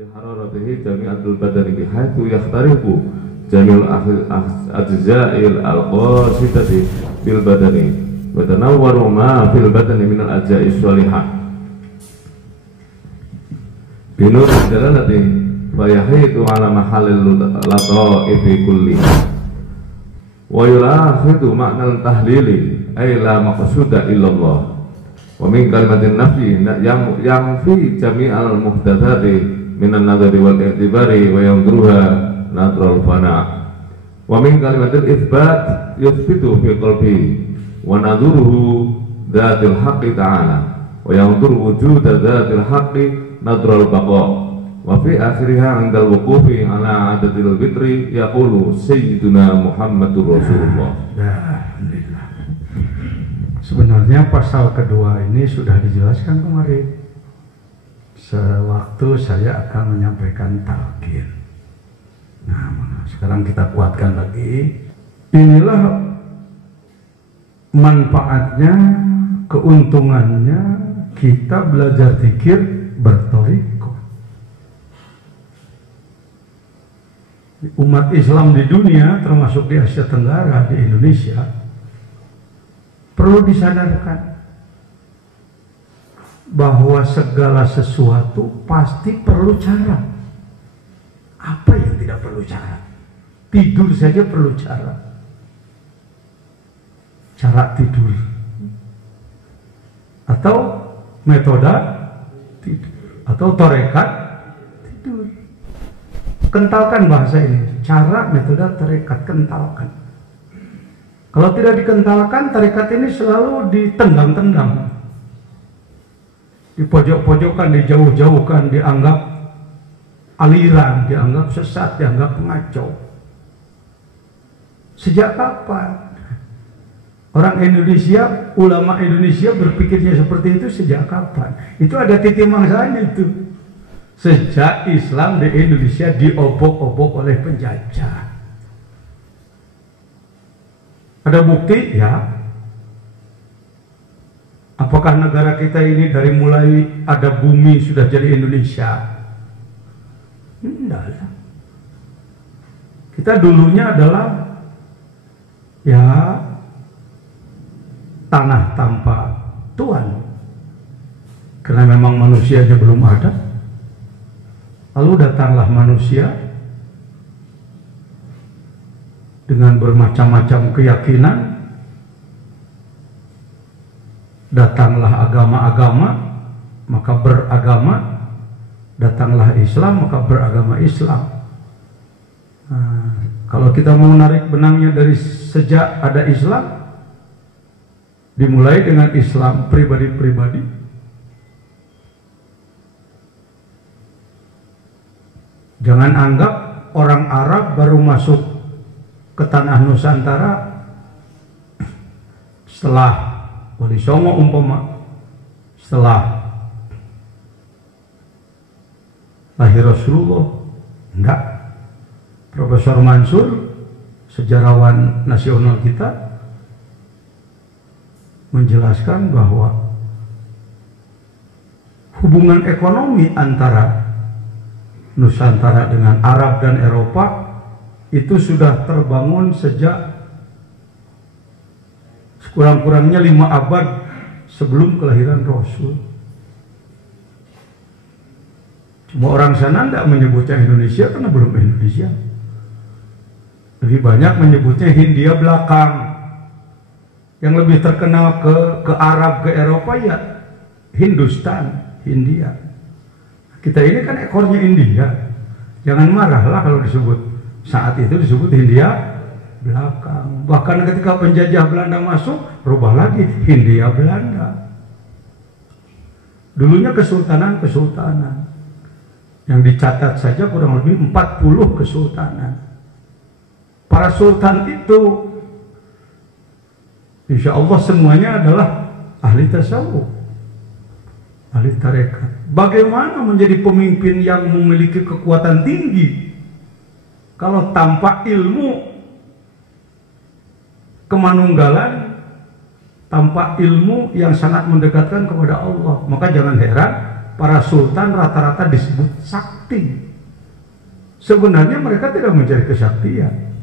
bihararatihi jami'atul badani bihaitsu yakhtariqu jamil ajza'il al-qasidati bil badani wa tanawwaru ma fil badani min al-ajza'is shalihah binur dalalati fa yahitu ala mahallil lataifi kulli wa yulahidu ma'nal tahlili ay la maqsuda illallah wa min kalimatin nafyi yang fi jami'al muhdatsati minan nadari wal i'tibari wa yanzuruha nadral fana wa min kalimatil itsbat yuthbitu fi qalbi wa nadzuruhu dzatil haqqi ta'ala wa yanzuru wujuda dzatil haqqi nadral baqa wa fi akhiriha 'indal wuqufi ala 'adatil fitri yaqulu sayyiduna Muhammadur Rasulullah. Alhamdulillah. Sebenarnya pasal kedua ini sudah dijelaskan kemarin. Sewaktu saya akan menyampaikan talqin. Nah, sekarang kita kuatkan lagi. Inilah manfaatnya, keuntungannya kita belajar zikir bertoriko. Umat Islam di dunia, termasuk di Asia Tenggara, di Indonesia, perlu disadarkan bahwa segala sesuatu pasti perlu cara. Apa yang tidak perlu cara? Tidur saja perlu cara. Cara tidur. Atau metode tidur. Atau tarekat tidur. Kentalkan bahasa ini. Cara, metode, tarekat, kentalkan. Kalau tidak dikentalkan, tarekat ini selalu ditendang-tendang, dipojok-pojokkan, dijauh-jauhkan, dianggap aliran, dianggap sesat, dianggap pengacau. Sejak kapan orang Indonesia, ulama Indonesia berpikirnya seperti itu? Sejak kapan? Itu ada titik mangsanya itu. Sejak Islam di Indonesia diobok-obok oleh penjajah. Ada bukti? Ya. Apakah negara kita ini dari mulai ada bumi sudah jadi Indonesia? Tidak lah. Kita dulunya adalah ya tanah tanpa tuan. Karena memang manusianya belum ada. Lalu datanglah manusia dengan bermacam-macam keyakinan. Datanglah agama-agama, maka beragama. Datanglah Islam, maka beragama Islam. Nah, kalau kita mau narik benangnya dari sejak ada Islam, dimulai dengan Islam pribadi-pribadi. Jangan anggap orang Arab baru masuk ke tanah Nusantara setelah Wali Songo umpama, setelah lahir Rasulullah. Enggak. Profesor Mansur, sejarawan nasional kita, menjelaskan bahwa hubungan ekonomi antara Nusantara dengan Arab dan Eropa itu sudah terbangun sejak sekurang-kurangnya 5 abad sebelum kelahiran Rasul. Cuma orang sana tidak menyebutnya Indonesia karena belum Indonesia. Lebih banyak menyebutnya Hindia belakang. Yang lebih terkenal ke Arab, ke Eropa ya Hindustan, Hindia. Kita ini kan ekornya India. Jangan marahlah kalau disebut, saat itu disebut Hindia belakang. Bahkan ketika penjajah Belanda masuk, rubah lagi Hindia Belanda. Dulunya kesultanan-kesultanan yang dicatat saja kurang lebih 40 kesultanan. para sultan itu insya Allah semuanya adalah ahli tasawuf, ahli tarekat. Bagaimana menjadi pemimpin yang memiliki kekuatan tinggi kalau tanpa ilmu kemanunggalan, tanpa ilmu yang sangat mendekatkan kepada Allah? Maka jangan heran para sultan rata-rata disebut sakti. Sebenarnya mereka tidak mencari kesaktian.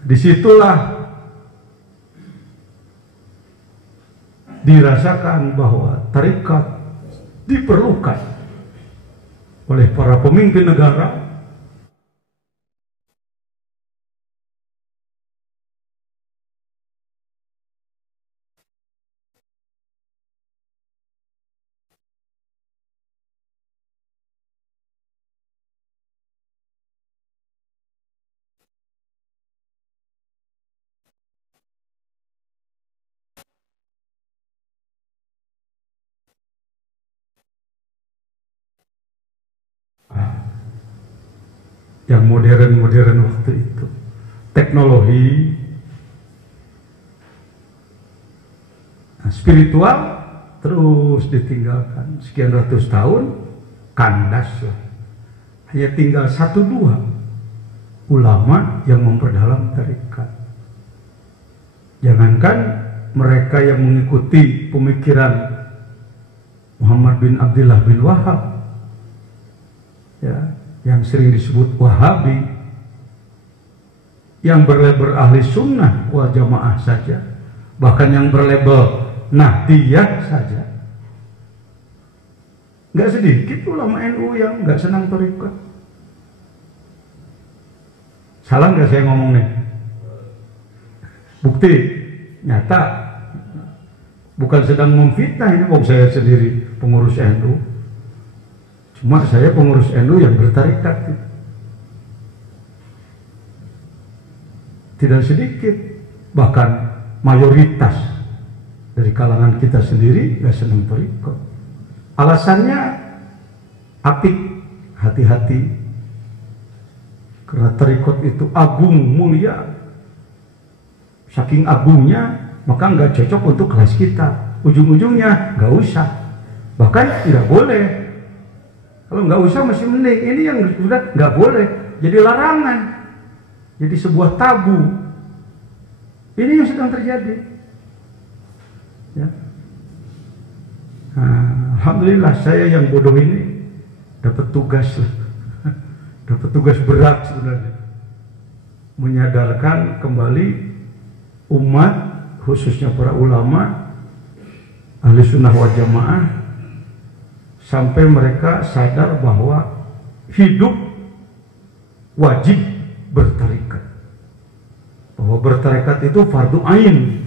Disitulah dirasakan bahwa tarekat diperlukan oleh para pemimpin negara yang modern waktu itu. Teknologi, spiritual terus ditinggalkan. Sekian ratus tahun kandas lah. Hanya tinggal 1-2 ulama yang memperdalam tarekat. Jangankan mereka yang mengikuti pemikiran Muhammad bin Abdullah bin Wahab, ya, yang sering disebut Wahabi, yang berlabel ahli sunnah wal jamaah saja, bahkan yang berlabel Nahdiyah saja, nggak sedikit ulama NU yang nggak senang tarekat. Salah nggak saya ngomong nih? Bukti nyata, bukan sedang memfitnah ini, wong saya sendiri pengurus NU. Cuma saya pengurus NU yang bertarekat. Tidak sedikit, bahkan mayoritas dari kalangan kita sendiri gak senang tarekat. Alasannya apik, hati-hati, karena tarekat itu agung, mulia. Saking agungnya, maka nggak cocok untuk kelas kita. Ujung-ujungnya nggak usah, bahkan tidak boleh. Kalau nggak usah masih mending. Ini yang sudah nggak boleh, jadi larangan, jadi sebuah tabu. Ini yang sedang terjadi. Ya. Nah, alhamdulillah saya yang bodoh ini dapat tugas, dapat tugas berat sebenarnya, menyadarkan kembali umat, khususnya para ulama ahli sunnah wal jamaah, sampai mereka sadar bahwa hidup wajib bertarekat, bahwa bertarekat itu fardu ain,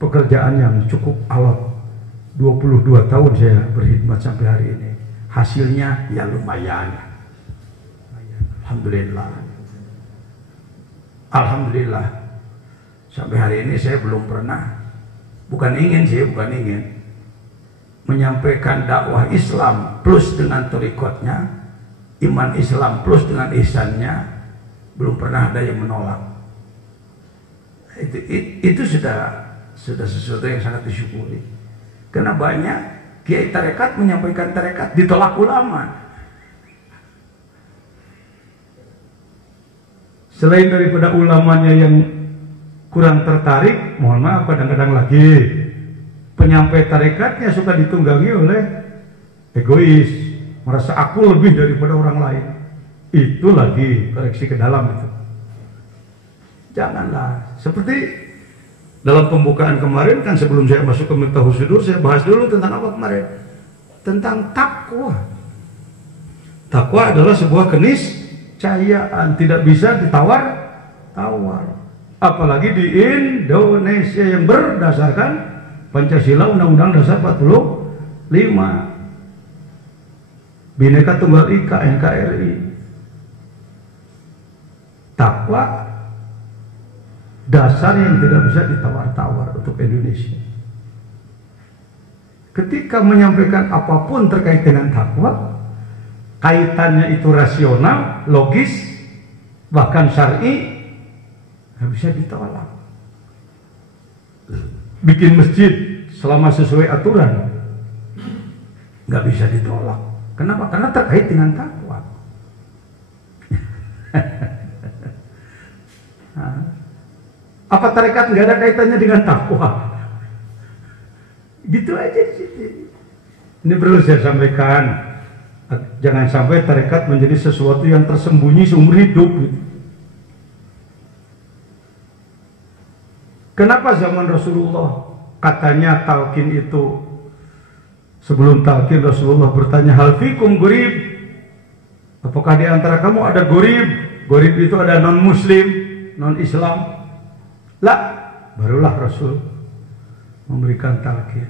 pekerjaan yang cukup alat. 22 tahun saya berkhidmat sampai hari ini, hasilnya ya lumayan. Alhamdulillah sampai hari ini saya belum pernah, bukan ingin menyampaikan dakwah Islam plus dengan tarikatnya, iman Islam plus dengan ihsannya, belum pernah ada yang menolak. Itu sudah sesuatu yang sangat disyukuri. Karena banyak kiai tarekat menyampaikan tarekat ditolak ulama. Selain daripada ulamanya yang kurang tertarik, mohon maaf kadang-kadang lagi penyampai tarekatnya suka ditunggangi oleh egois, merasa aku lebih daripada orang lain. Itu lagi koreksi ke dalam itu. Janganlah. Seperti dalam pembukaan kemarin kan, sebelum saya masuk ke Miftahus Sudur, saya bahas dulu tentang apa kemarin? Tentang takwa. Takwa adalah sebuah keniscayaan, tidak bisa ditawar-tawar. Apalagi di Indonesia yang berdasarkan Pancasila, Undang-Undang Dasar 45, Bhinneka Tunggal Ika, NKRI. Takwa dasar yang tidak bisa ditawar-tawar untuk Indonesia. Ketika menyampaikan apapun terkait dengan takwa, kaitannya itu rasional, logis, bahkan syar'i, nggak bisa ditolak. Bikin masjid selama sesuai aturan, nggak bisa ditolak. Kenapa? Karena terkait dengan takwa. Apa tarekat nggak ada kaitannya dengan takwa? Gitu aja di situ. Ini perlu saya sampaikan. Jangan sampai tarekat menjadi sesuatu yang tersembunyi seumur hidup. Kenapa zaman Rasulullah katanya talqin itu, sebelum talqin Rasulullah bertanya, hal fikum gurib, apakah di antara kamu ada gurib? Gurib itu ada non muslim, non Islam. Lah, barulah Rasul memberikan talqin.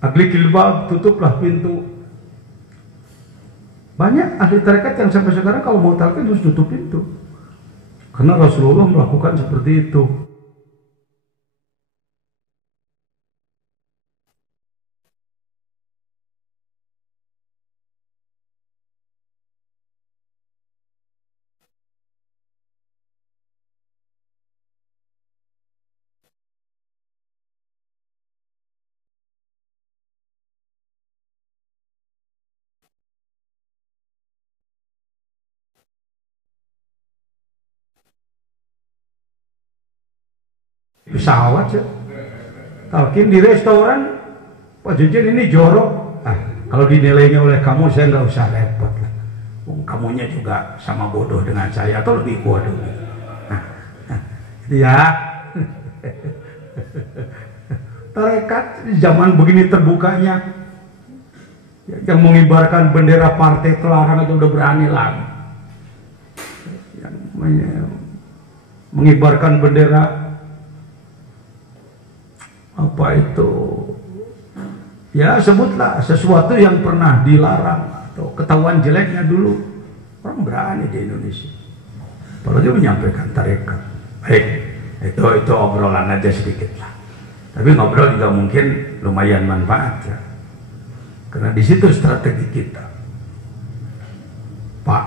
Aglikil bab, tutuplah pintu. Banyak ahli tarekat yang sampai sekarang kalau mau talqin harus tutup pintu, karena Rasulullah melakukan seperti itu. Pesawat ya, talqin di restoran, Pak Jejen ini jorok. Kalau dinilainya oleh kamu, saya nggak usah repot lah. Kamunya juga sama bodoh dengan saya atau lebih bodoh. Ya, tarekat zaman begini terbukanya, yang mengibarkan bendera partai terlarang aja udah berani lagi. Yang mengibarkan bendera apa itu, ya sebutlah sesuatu yang pernah dilarang atau ketahuan jeleknya dulu, orang berani di Indonesia, apalagi menyampaikan tarekat. Baik, itu obrolan aja sedikit lah, tapi ngobrol juga mungkin lumayan manfaat ya, karena di situ strategi kita. Pak,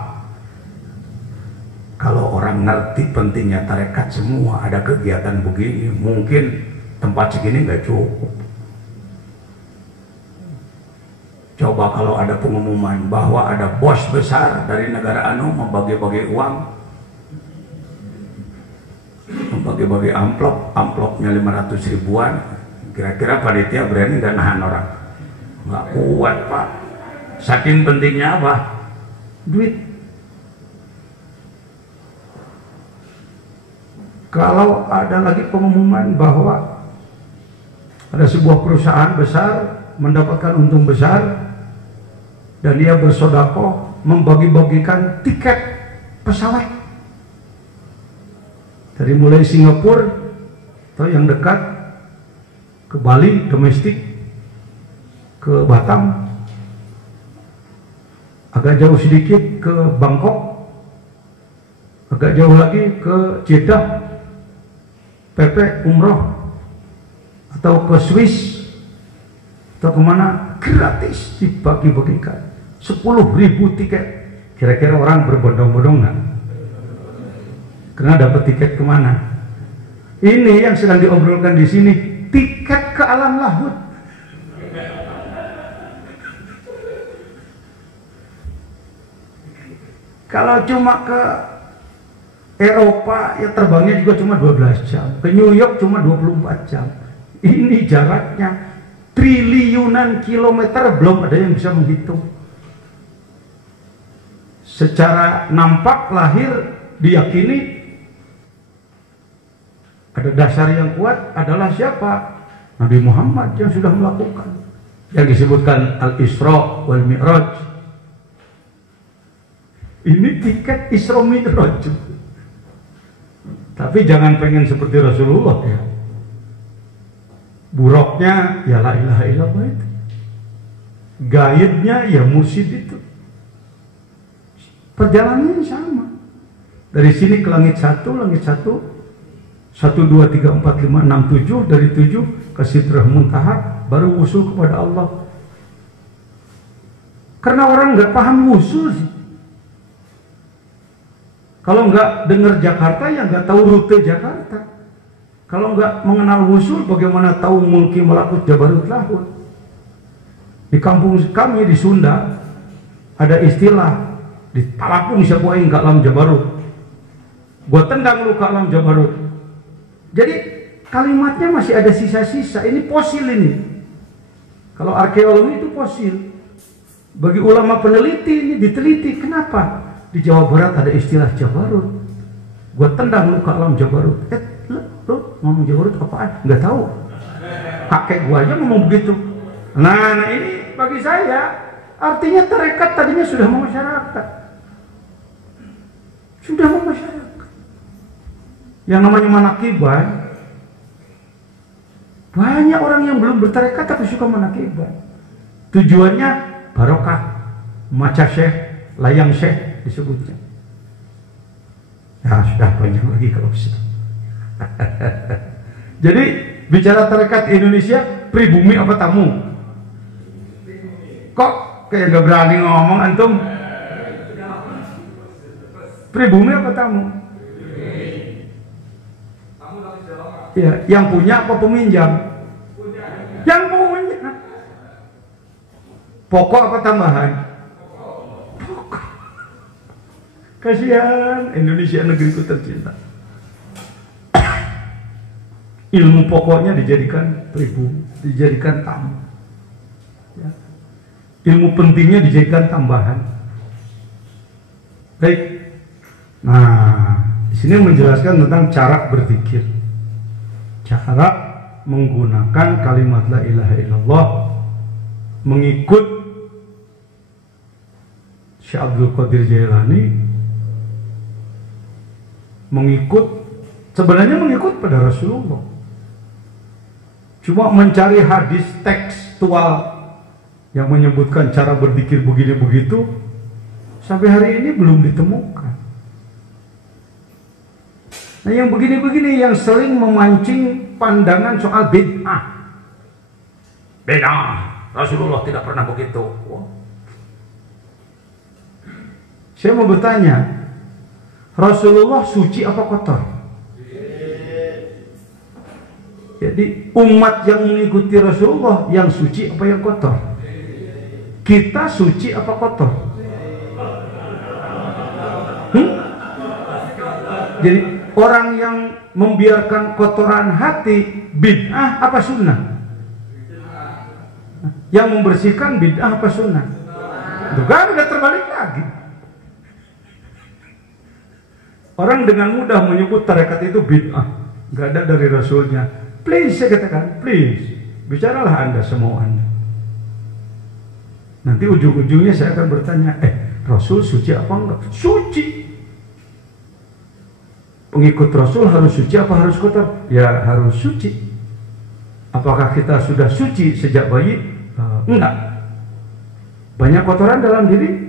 kalau orang ngerti pentingnya tarekat, semua ada kegiatan begini, mungkin tempat segini nggak cukup. Coba kalau ada pengumuman bahwa ada bos besar dari negara anu membagi-bagi uang, membagi-bagi amplopnya 500 ribuan, kira-kira panitia berani dan nahan orang? Nggak kuat, Pak. Saking pentingnya apa? Duit. Kalau ada lagi pengumuman bahwa ada sebuah perusahaan besar mendapatkan untung besar dan dia bersedekah membagi-bagikan tiket pesawat dari mulai Singapura atau yang dekat ke Bali domestik, ke Batam, agak jauh sedikit ke Bangkok, agak jauh lagi ke Jeddah, PP umroh, atau ke Swiss atau kemana, gratis dibagi-bagikan 10.000 tiket. Kira-kira orang berbondong-bondong nggak? Karena dapat tiket kemana? Ini yang sedang diobrolkan di sini, tiket ke alam lahut. Kalau cuma ke Eropa ya terbangnya juga cuma 12 jam, ke New York cuma 24 jam. Ini jaraknya triliunan kilometer, belum ada yang bisa menghitung. Secara nampak lahir diyakini ada dasar yang kuat adalah siapa? Nabi Muhammad yang sudah melakukan, yang disebutkan Al-Isra wal Mi'raj. Ini tiket Isra Mi'raj. Tapi jangan pengen seperti Rasulullah ya. Buruknya ya la ilaha illallah itu, gaibnya ya mursyid itu. Perjalanannya sama. Dari sini ke langit 1, 1, 2, 3, 4, 5, 6, 7, dari 7 ke Sidrah Muntaha, baru wusul kepada Allah. Karena orang nggak paham wusul sih. Kalau nggak dengar Jakarta, ya nggak tahu rute Jakarta. Kalau nggak mengenal wusul, bagaimana tahu mulki malakut jabarut lahut? Di kampung kami di Sunda ada istilah di talapung siapa yang nggak lam jabarut. Gua tendang lu ke alam jabarut. Jadi kalimatnya masih ada sisa-sisa. Ini fosil ini. Kalau arkeologi itu fosil. Bagi ulama peneliti ini diteliti. Kenapa? Di Jawa Barat ada istilah jabarut. Gua tendang lu ke alam jabarut. Lu ngomong jabarut apaan? Nggak tahu. Kakek gua aja ngomong begitu. Nah ini bagi saya artinya tarekat tadinya sudah memasyarakat. Sudah memasyarakat. Yang namanya manakiban, banyak orang yang belum bertarekat tapi suka manakiban. Tujuannya barokah, maca syekh, layang syekh disebutnya. Ya sudah banyak lagi kalau bisa. Jadi bicara tarekat Indonesia, pribumi apa tamu? Kok kayak nggak berani ngomong antum? Pribumi apa tamu? Ya, yang punya apa peminjam? Yang punya. Pokok apa tambahan? Pokok. Kasihan Indonesia, negeriku tercinta. Ilmu pokoknya dijadikan pribumi, dijadikan tamu. Ya. Ilmu pentingnya dijadikan tambahan. Baik. Nah, di sini menjelaskan tentang cara berpikir. Cara menggunakan kalimat la ilaha illallah, mengikut Syekh Abdul Qadir Jailani, sebenarnya mengikut pada Rasulullah. Cuma mencari hadis tekstual yang menyebutkan cara berpikir begini begitu sampai hari ini belum ditemukan. Nah yang begini-begini yang sering memancing pandangan soal bid'ah. Bid'ah, Rasulullah tidak pernah begitu. Wah. Saya mau bertanya, Rasulullah suci apa kotor? Jadi umat yang mengikuti Rasulullah yang suci apa yang kotor? Kita suci apa kotor? Jadi orang yang membiarkan kotoran hati bid'ah apa sunnah? Yang membersihkan bid'ah apa sunnah? Itu kan udah terbalik lagi. Orang dengan mudah menyebut tarekat itu bid'ah, nggak ada dari Rasulnya. Please, saya katakan, please, bicaralah Anda semua Anda. Nanti ujung-ujungnya saya akan bertanya, Rasul suci apa enggak? Suci. Pengikut Rasul harus suci apa harus kotor? Ya harus suci. Apakah kita sudah suci sejak bayi? Enggak. Banyak kotoran dalam diri?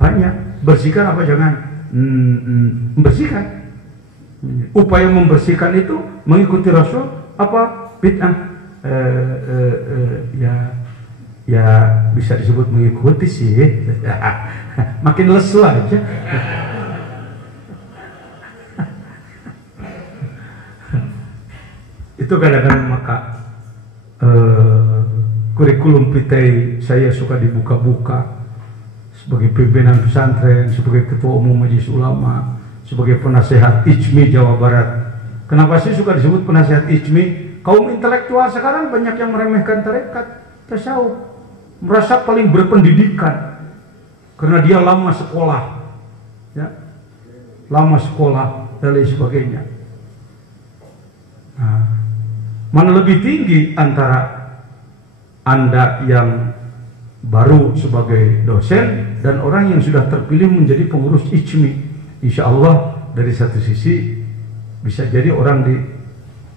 Banyak. Bersihkan apa jangan? Membersihkan. Upaya membersihkan itu mengikuti Rasul apa bid'ah? Ya bisa disebut mengikuti sih. Makin lesu aja. Itu kadang-kadang maka kurikulum vitae saya suka dibuka-buka sebagai pimpinan pesantren, sebagai ketua umum majelis ulama, sebagai penasehat IJMI Jawa Barat. Kenapa sih suka disebut penasehat IJMI? Kaum intelektual sekarang banyak yang meremehkan tarekat tasawuf, merasa paling berpendidikan karena dia lama sekolah, ya, lama sekolah dan lain sebagainya. Nah, mana lebih tinggi antara Anda yang baru sebagai dosen dan orang yang sudah terpilih menjadi pengurus IJMI? Insya Allah dari satu sisi bisa jadi orang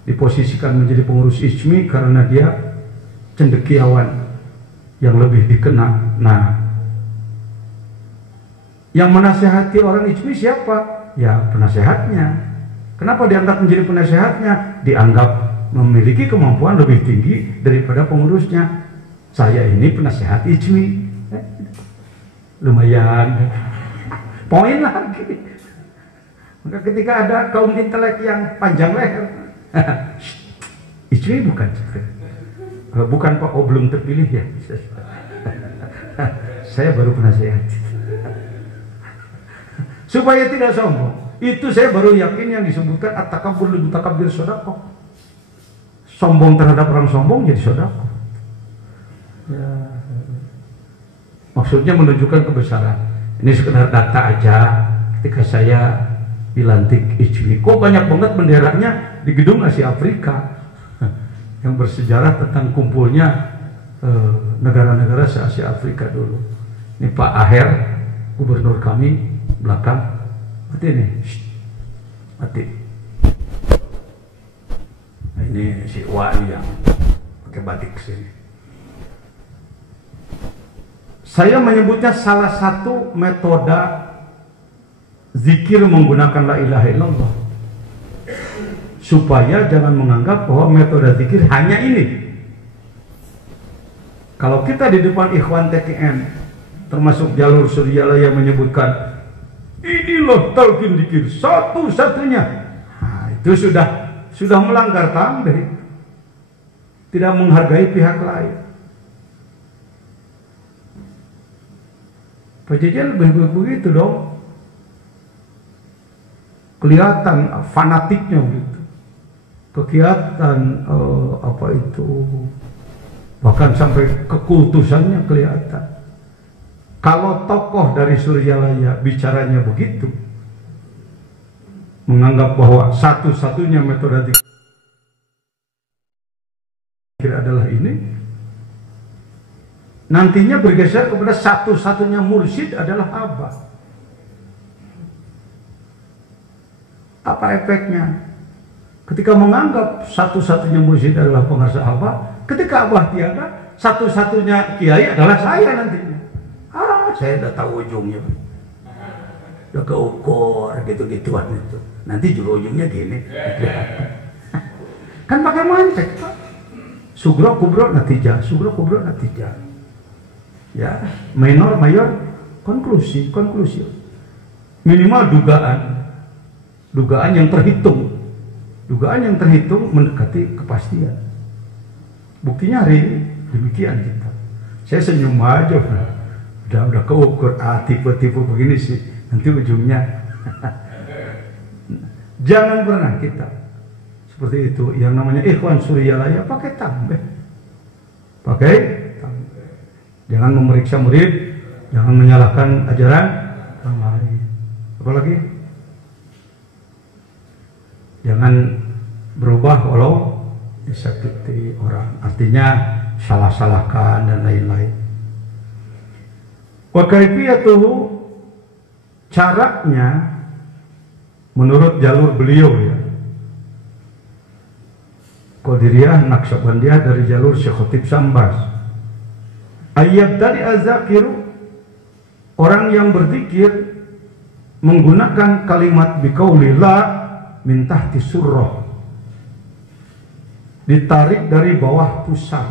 diposisikan menjadi pengurus IJMI karena dia cendekiawan yang lebih dikenal. Nah, yang menasehati orang IJMI siapa? Ya penasehatnya. Kenapa dianggap menjadi penasehatnya? Dianggap memiliki kemampuan lebih tinggi daripada pengurusnya. Saya ini penasehat IJMI. Lumayan. Poin lagi. Maka ketika ada kaum intelek yang panjang leher, Icwi bukan, bukan Pak, oh belum terpilih ya. Saya baru penasehat. Supaya tidak sombong. Itu saya baru yakin yang disebutkan at-takabbur lil mutakabbir shadaqah. Sombong terhadap orang sombong jadi shadaqah. Ya. Maksudnya menunjukkan kebesaran. Ini sekedar data aja. Ketika saya dilantik Icwi, kok banyak banget benderanya di gedung Asia Afrika yang bersejarah tentang kumpulnya negara-negara se-Asia Afrika dulu. Ini Pak Aher, gubernur kami belakang. Mati nih, mati. Nah, ini si Wani yang pakai batik sini. Saya menyebutnya salah satu metode zikir menggunakan la ilaha illallah, supaya jangan menganggap bahwa metode zikir hanya ini. Kalau kita di depan ikhwan TKN, termasuk jalur Suryalaya menyebutkan inilah talqin zikir satu-satunya, nah, itu sudah melanggar tambaih, tidak menghargai pihak lain. Pajajaran lebih begitu dong, kelihatan fanatiknya gitu, kelihatan apa itu, bahkan sampai kekultusannya kelihatan. Kalau tokoh dari Suryalaya bicaranya begitu, menganggap bahwa satu-satunya metode zikir adalah ini, nantinya bergeser kepada satu-satunya mursyid adalah Abah. Apa efeknya? Ketika menganggap satu-satunya mursyid adalah pengarsa Abah, ketika Abah tiada, satu-satunya kiai adalah saya nantinya. Saya udah tahu ujungnya, udah keukur gitu-gituan itu. Nanti juga ujungnya gini, kan pakai mantek Pak. Sugro kubro natijah, sugro kubro natijah. Ya, minor mayor konklusi. Minimal dugaan yang terhitung mendekati kepastian. Buktinya hari ini demikian kita. Saya senyum aja. Udah keukur, tipe-tipe begini sih, nanti ujungnya jangan pernah kita seperti itu. Yang namanya ikhwan Suryalaya pakai tambah, jangan memeriksa murid, jangan menyalahkan ajaran orang lain, apalagi jangan berubah walau disakiti orang, artinya salah-salahkan dan lain-lain. Wa kaifiyatuhu, caranya menurut jalur beliau ya, Qadiriyah Naqsyabandiyah dari jalur Syekh Khatib Sambas, ayyab dari az-zakiru, orang yang berzikir menggunakan kalimat biqaulillah min tahti surrah, ditarik dari bawah pusat,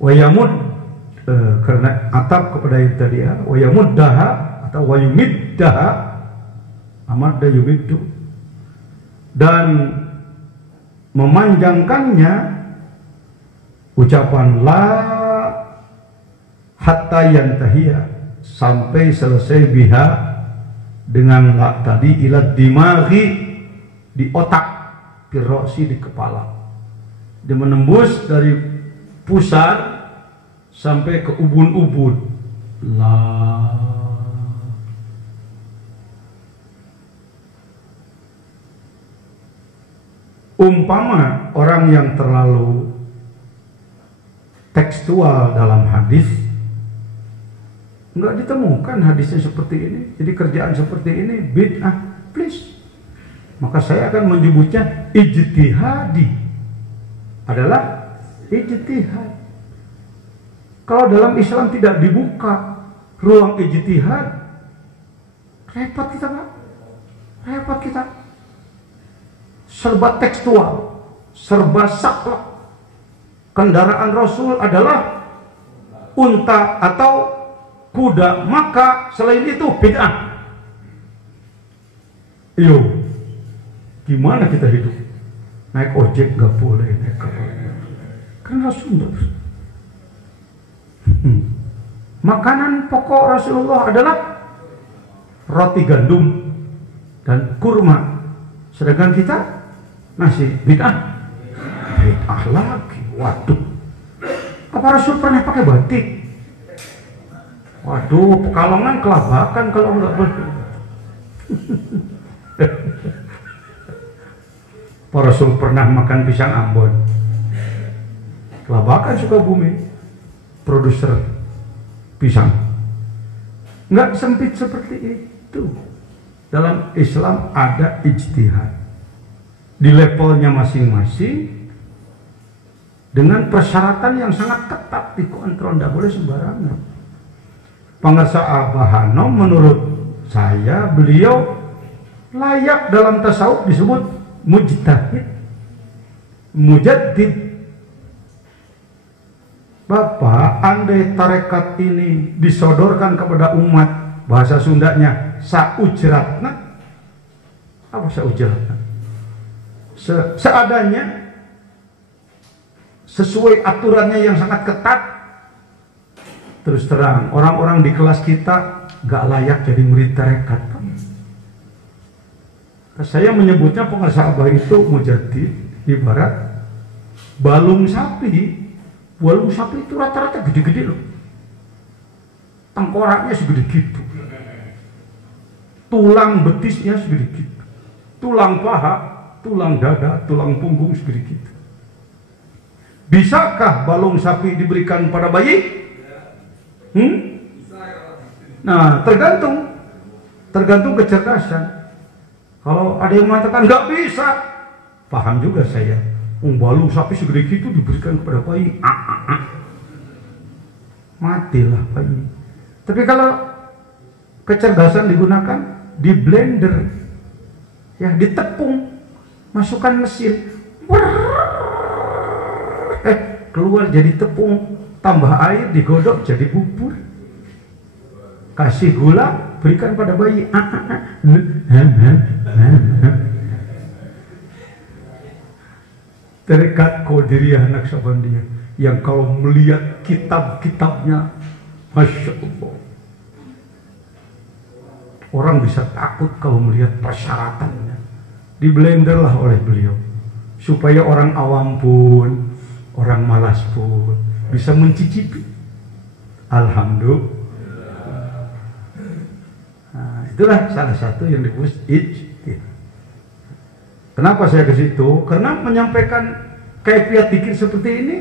wa yamud, karena atap kepada itu tadi ya, wa yamuddaha atau wa yumiddaha, amadda yumiddu, dan memanjangkannya ucapan la hatta yantahiya, sampai selesai biha dengan la tadi ila dimaghi, di otak, pirosi, di kepala, dia menembus dari pusat sampai ke ubun-ubun. Umpama orang yang terlalu tekstual dalam hadis, nggak ditemukan hadisnya seperti ini, jadi kerjaan seperti ini bid'ah, please. Maka saya akan menyebutnya ijtihadi, adalah ijtihad. Kalau dalam Islam tidak dibuka ruang ijtihad, repot kita Pak, repot kita. Serba tekstual, serba saklek. Kendaraan Rasul adalah unta atau kuda, maka selain itu bid'ah. Yo, gimana kita hidup? Naik ojek nggak boleh, naik kapal. Kan Rasul nggak. Makanan pokok Rasulullah adalah roti gandum dan kurma. Sedangkan kita nasi bid'ah. Bid'ah lagi. Waduh. Apa Rasul pernah pakai batik? Waduh, Pekalongan kelabakan kalau nggak Pak Rasul pernah makan pisang Ambon. Kelabakan Sukabumi. Produser pisang. Nggak sempit seperti itu. Dalam Islam ada ijtihad di levelnya masing-masing dengan persyaratan yang sangat ketat dikontrol, tidak boleh sembarangan. Pangarsa Abah Hanom menurut saya beliau layak dalam tasawuf disebut mujtahid, mujaddid. Bapak, andai tarekat ini disodorkan kepada umat, bahasa Sundanya saujratna. Apa saujratna? Seadanya, sesuai aturannya yang sangat ketat. Terus terang, orang-orang di kelas kita gak layak jadi murid tarekat. Saya menyebutnya pengarsa Abah itu mujaddid ibarat balung sapi. Balung sapi itu rata-rata gede-gede loh. Tengkoraknya segede gitu. Tulang betisnya segede gitu. Tulang paha, tulang dada, tulang punggung segede gitu. Bisakah balung sapi diberikan pada bayi? Nah, tergantung kecerdasan. Kalau ada yang mengatakan nggak bisa, paham juga saya. Balung sapi segede gitu diberikan kepada bayi, matilah bayi. Tapi kalau kecerdasan digunakan, di blender, ya ditepung, masukkan mesin, keluar jadi tepung, tambah air digodok jadi bubur, kasih gula, berikan pada bayi. Tarekat Qadiriyah Naqsabandiyah yang kalau melihat kitab-kitabnya, Masya Allah, orang bisa takut kalau melihat persyaratannya. Di blender lah oleh beliau supaya orang awam pun, orang malas pun bisa mencicipi. Alhamdulillah. Nah, itulah salah satu yang disebut ijtihad. Kenapa saya ke situ? Karena menyampaikan kaifiat dzikir seperti ini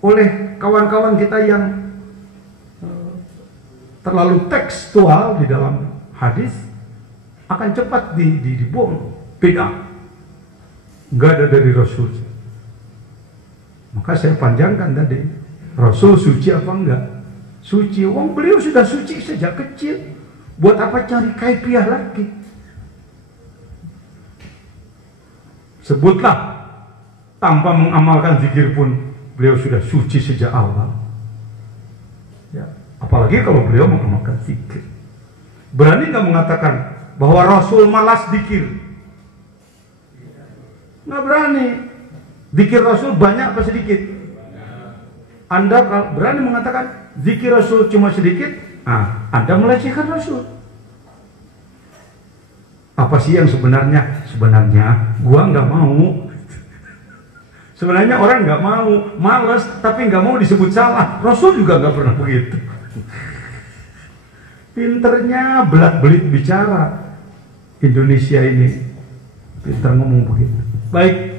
oleh kawan-kawan kita yang terlalu tekstual di dalam hadis akan cepat dibuang. Bid'ah. Enggak ada dari Rasul. Maka saya panjangkan tadi. Rasul suci apa enggak? Suci. Wong beliau sudah suci sejak kecil. Buat apa cari kaifiah lagi? Sebutlah tanpa mengamalkan zikir pun beliau sudah suci sejak awal. Ya, apalagi kalau beliau mengamalkan zikir. Berani nggak mengatakan bahwa Rasul malas zikir? Nggak berani. Zikir Rasul banyak apa sedikit? Anda berani mengatakan zikir Rasul cuma sedikit? Anda melecehkan Rasul. Apa sih yang sebenarnya? Sebenarnya gua nggak mau. Sebenarnya orang nggak mau, malas, tapi nggak mau disebut salah. Rasul juga nggak pernah begitu. Pinternya belat-belit bicara. Indonesia ini pintar ngomong begitu. Baik,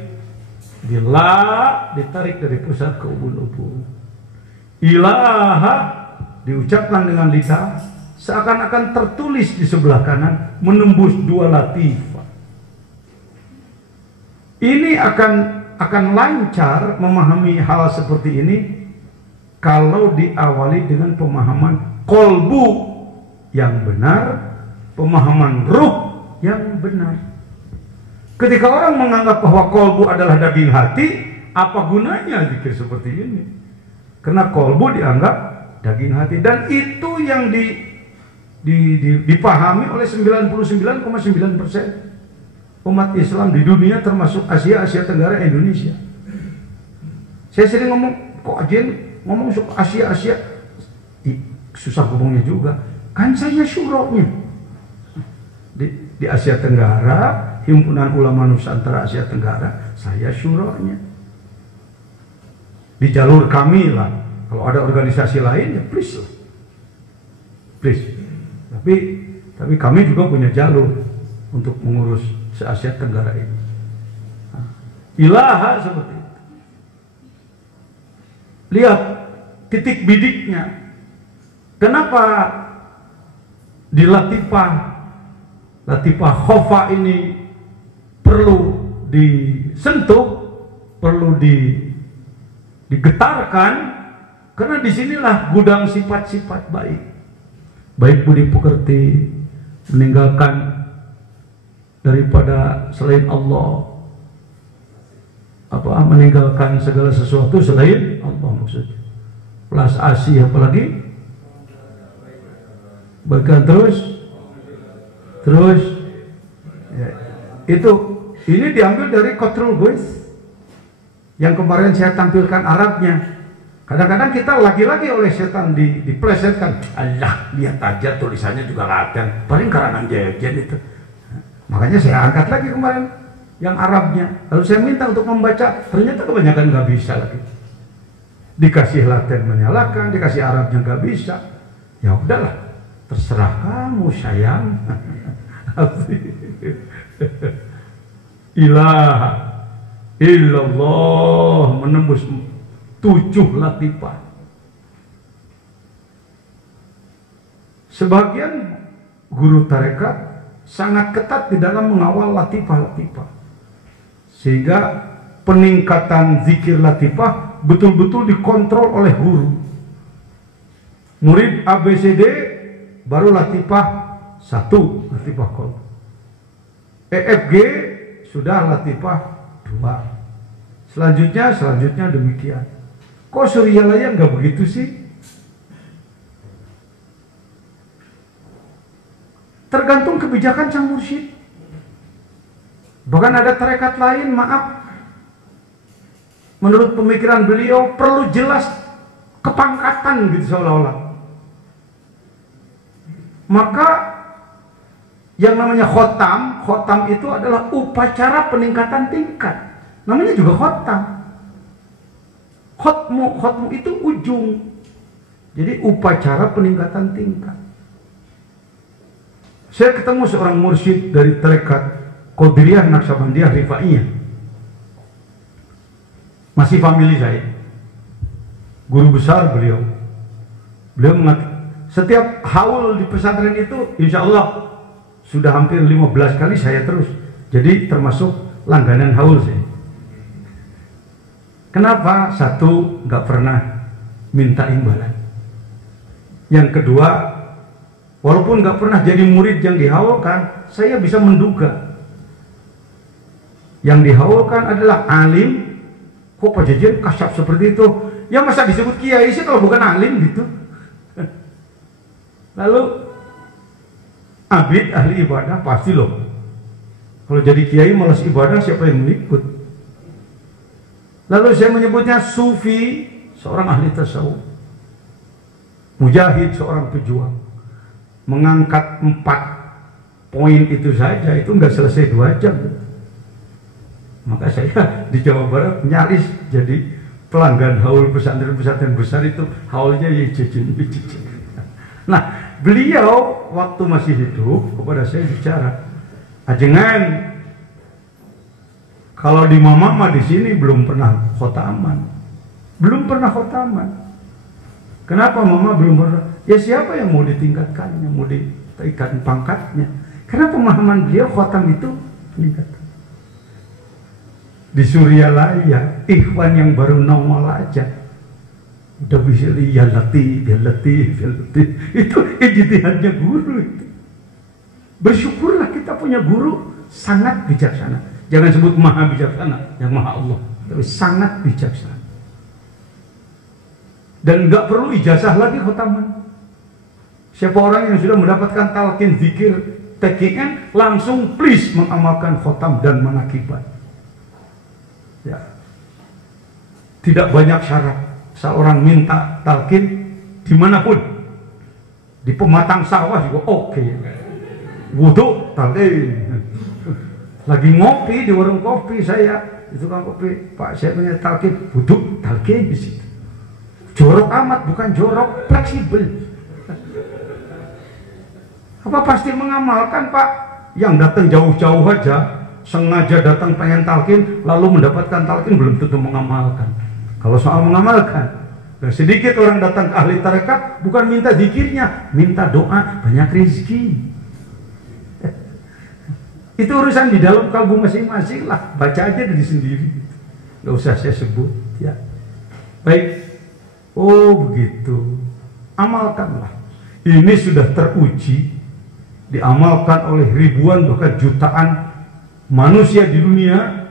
bila ditarik dari pusat ke ubun-ubun, ilaha diucapkan dengan lidah, seakan-akan tertulis di sebelah kanan, menembus dua latifah. Ini akan lancar memahami hal seperti ini kalau diawali dengan pemahaman kolbu yang benar, pemahaman ruh yang benar. Ketika orang menganggap bahwa kolbu adalah daging hati, apa gunanya zikir seperti ini? Karena kolbu dianggap daging hati, dan itu yang dipahami oleh 99,9%. umat Islam di dunia termasuk Asia Tenggara, Indonesia. Saya sering ngomong, kok aja ngomong Asia, susah ngomongnya juga. Kan saya syuronya di Asia Tenggara, Himpunan Ulama Nusantara Asia Tenggara, saya syuronya. Di jalur kami lah. Kalau ada organisasi lain ya please lah, please. Tapi kami juga punya jalur untuk mengurus se-Asia Tenggara ini. Ilaha seperti itu. Lihat titik bidiknya. Kenapa di Latifah Khofa ini perlu disentuh, perlu digetarkan, karena disinilah gudang sifat-sifat baik. Baik budi pekerti, meninggalkan daripada selain Allah, meninggalkan segala sesuatu selain Allah maksudnya. Plus asih apalagi? Bahkan terus ya, ini diambil dari Qatrul Guys yang kemarin saya tampilkan Arabnya. Kadang-kadang kita lagi-lagi oleh setan diplesetkan. Allah, lihat aja tulisannya juga latihan, paling karangan jejen itu. Makanya saya angkat lagi kemarin yang Arabnya. Lalu saya minta untuk membaca, ternyata kebanyakan nggak bisa lagi. Dikasih Latin menyalakan, dikasih Arabnya nggak bisa. Ya udahlah, terserah kamu sayang. Ilaha illallah, menembus 7 latifah. Sebagian guru tarekat sangat ketat di dalam mengawal latifah-latifah, sehingga peningkatan zikir latifah betul-betul dikontrol oleh guru. Murid ABCD baru latifah 1, latifah qalb. EFG sudah latifah 2. Selanjutnya demikian. Kok Suryalaya nggak begitu sih? Tergantung kebijakan sang mursyid. Bahkan ada tarekat lain, maaf, menurut pemikiran beliau perlu jelas kepangkatan gitu seolah-olah. Maka yang namanya khotam itu adalah upacara peningkatan tingkat. Namanya juga khotam. Khotmu itu ujung. Jadi upacara peningkatan tingkat. Saya ketemu seorang mursyid dari tarekat Qadiriyah Naqsabandiyah Rifaiyah. Masih famili saya. Guru besar beliau. Beliau mengatakan, setiap haul di pesantren itu insya Allah sudah hampir 15 kali saya terus. Jadi termasuk langganan haul saya. Kenapa? Satu, nggak pernah minta imbalan. Yang kedua, walaupun nggak pernah jadi murid yang dihaulkan, saya bisa menduga. Yang dihaulkan adalah alim. Kok Pak Jajan kasyaf seperti itu? Ya masa disebut kiai sih kalau bukan alim gitu. Lalu abid ahli ibadah pasti loh. Kalau jadi kiai malas ibadah, siapa yang mengikut? Lalu saya menyebutnya sufi, seorang ahli tasawuf. Mujahid, seorang pejuang. Mengangkat 4 poin itu saja, itu nggak selesai 2 jam. Maka saya di Jawa Barat nyaris jadi pelanggan haul pesantren-pesantren besar itu. Haulnya ya jajan. Nah, beliau waktu masih hidup kepada saya bicara, ajengan, kalau di Mama di sini belum pernah khotaman. Belum pernah khotaman. Kenapa Mama belum pernah? Ya siapa yang mau ditingkatkannya, mau ditaikkan pangkatnya? Karena pemahaman beliau khotam itu peningkatan. Di Suryalaya, ikhwan yang baru nongol aja udah bisa ya latif. Itu ijtihadnya guru itu. Bersyukurlah kita punya guru sangat bijaksana. Jangan sebut maha bijaksana, yang maha Allah, tapi sangat bijaksana. Dan nggak perlu ijazah lagi khotaman. Siapa orang yang sudah mendapatkan talqin zikir TKN langsung please mengamalkan khotam dan menakibat. Ya. Tidak banyak syarat. Seorang minta talqin dimanapun, di pematang sawah juga oke. Wudhu talqin. Lagi ngopi di warung kopi saya, itu kan kopi, Pak saya punya talqin, wudhu talqin di situ. Jorok amat, bukan jorok, fleksibel. Apa pasti mengamalkan Pak? Yang datang jauh-jauh aja, sengaja datang pengen talqin, lalu mendapatkan talqin belum tentu mengamalkan. Kalau soal mengamalkan, nah, sedikit orang datang ke ahli tarekat bukan minta zikirnya, minta doa banyak rezeki. Itu urusan di dalam kalbu masing-masing lah, baca aja dari sendiri, nggak usah saya sebut. Ya, baik. Oh begitu, amalkanlah. Ini sudah teruji, diamalkan oleh ribuan bahkan jutaan manusia di dunia.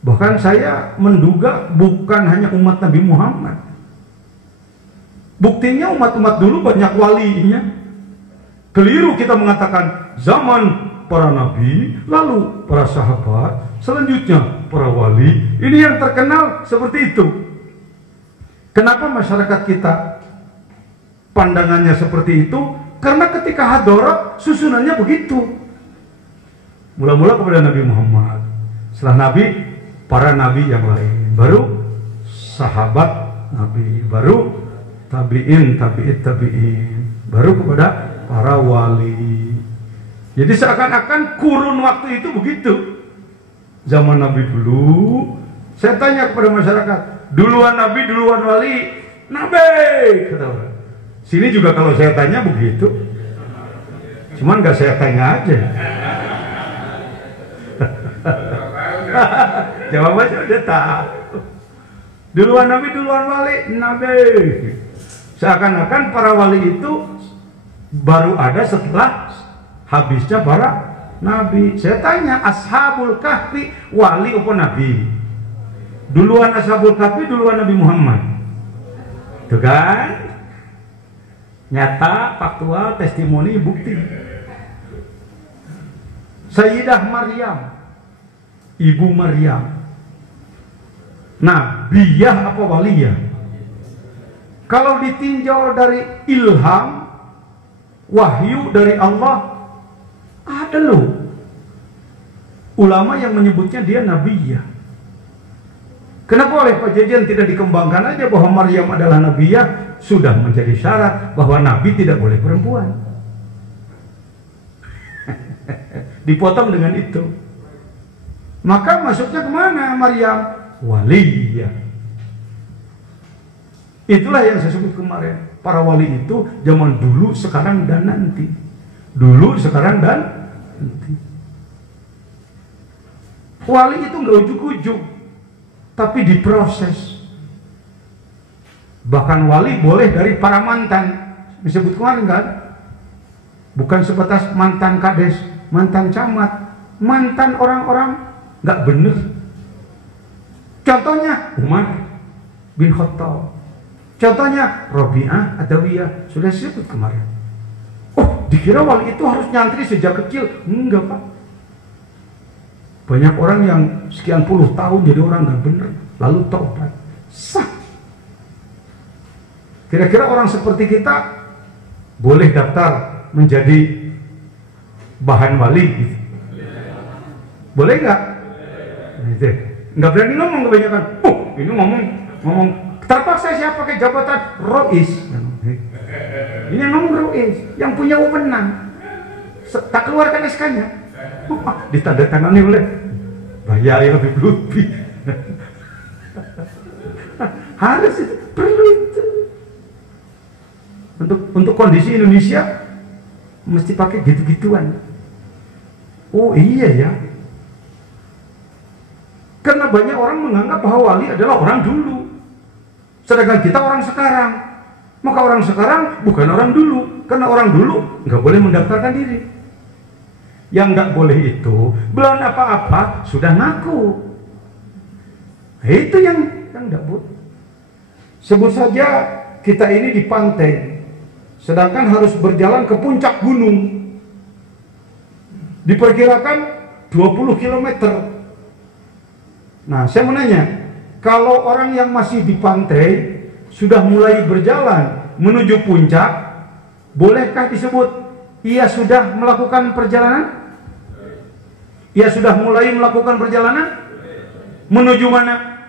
Bahkan saya menduga bukan hanya umat Nabi Muhammad. Buktinya umat-umat dulu banyak walinya. Keliru kita mengatakan zaman para nabi, lalu para sahabat, selanjutnya para wali. Ini yang terkenal seperti itu. Kenapa masyarakat kita pandangannya seperti itu? Karena ketika hadarat susunannya begitu. Mula-mula kepada Nabi Muhammad, setelah Nabi, para nabi yang lain, baru sahabat Nabi, baru tabi'in, tabi'in, baru kepada para wali. Jadi seakan-akan kurun waktu itu begitu. Zaman Nabi dulu, saya tanya kepada masyarakat, duluan Nabi, duluan wali, Nabi, kata orang. Sini juga kalau saya tanya begitu, cuman nggak saya tanya aja. Jawabannya udah tahu. Duluan Nabi, duluan wali, Nabi. Seakan-akan para wali itu baru ada setelah habisnya para nabi. Saya tanya, Ashabul Kahfi wali apa nabi? Duluan Ashabul Kahfi, duluan Nabi Muhammad. Itu kan? Nyata, faktual, testimoni, bukti. Sayyidah Maryam, Ibu Maryam, nabiyah apa waliyah? Kalau ditinjau dari ilham, wahyu dari Allah, ada loh ulama yang menyebutnya dia nabiyah. Kenapa oleh Pak Jajan tidak dikembangkan aja bahwa Maryam adalah nabiyah? Sudah menjadi syarat bahwa nabi tidak boleh perempuan. Dipotong dengan itu. Maka masuknya kemana Maryam? Waliyah. Itulah yang saya sebut kemarin. Para wali itu zaman dulu, sekarang, dan nanti. Dulu, sekarang, dan nanti. Wali itu nggak ujuk-ujuk, tapi diproses. Bahkan wali boleh dari para mantan. Disebut kemarin kan? Bukan sebatas mantan kades, mantan camat, mantan orang-orang nggak bener. Contohnya Umar bin Khattab, contohnya Rabi'ah Adawiyah, sudah disebut kemarin. Oh, dikira wali itu harus nyantri sejak kecil. Enggak Pak. Banyak orang yang sekian puluh tahun jadi orang nggak bener, lalu taubat, sah. Kira-kira orang seperti kita boleh daftar menjadi bahan wali gitu? Boleh nggak? Nggak berani ngomong kebanyakan. Ini ngomong terpaksa saya pakai jabatan rois. Ini yang ngomong rois, yang punya wewenang. Tak keluarkan SK-nya. Ditandatangani oleh Bayar yang lebih lebih. Harus itu, perlu itu. Untuk kondisi Indonesia mesti pakai gitu-gituan. Oh iya ya. Karena banyak orang menganggap bahwa wali adalah orang dulu, sedangkan kita orang sekarang. Maka orang sekarang bukan orang dulu, karena orang dulu nggak boleh mendaftarkan diri. Yang nggak boleh itu belum apa-apa sudah ngaku. Nah, itu yang nggak boleh. Sebut saja kita ini di pantai, sedangkan harus berjalan ke puncak gunung. Diperkirakan 20 km. Nah, saya mau nanya, kalau orang yang masih di pantai sudah mulai berjalan menuju puncak, bolehkah disebut ia sudah melakukan perjalanan? Ia sudah mulai melakukan perjalanan? Menuju mana?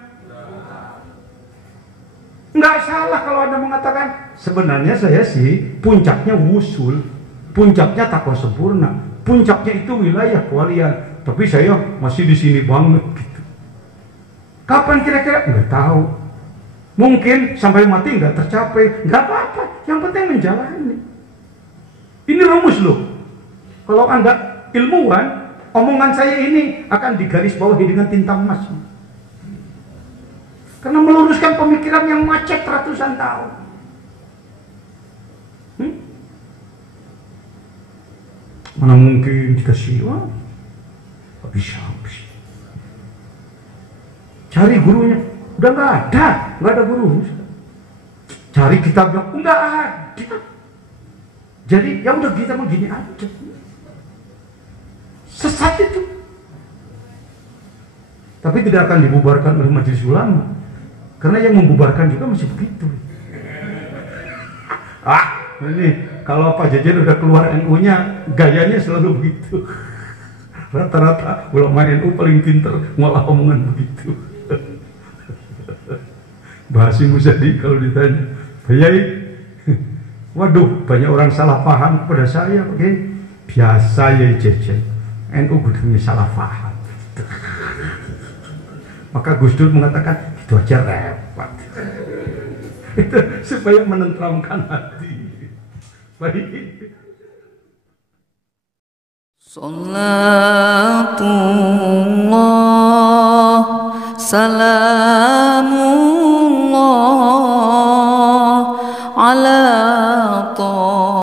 Nggak salah kalau Anda mengatakan, sebenarnya saya sih puncaknya wusul, puncaknya takwa sempurna, puncaknya itu wilayah kewalian, tapi saya masih di sini banget gitu. Kapan kira-kira? Nggak tahu. Mungkin sampai mati nggak tercapai, nggak apa-apa. Yang penting menjalani. Ini rumus loh. Kalau Anda ilmuwan, omongan saya ini akan digarisbawahi dengan tinta emas. Karena meluruskan pemikiran yang macet ratusan tahun. Mana mungkin dikasih uang? Gak bisa. Cari gurunya, udah nggak ada guru. Cari kitabnya, nggak ada. Jadi ya udah kita begini aja. Sesat itu. Tapi tidak akan dibubarkan oleh majelis ulama, karena yang membubarkan juga masih begitu. Ini kalau Pak Jajan udah keluar NU-nya, gayanya selalu begitu. Rata-rata ulama NU paling pinter ngolah omongan begitu. Bahasi Musadi kalau ditanya, Yai, waduh banyak orang salah paham kepada saya. Oke, biasa Yai Jajan, NU gudungnya salah paham. Maka Gus Dur mengatakan itu aja repot. Itu supaya menenteramkan hati. Baik. Salatullah salamullah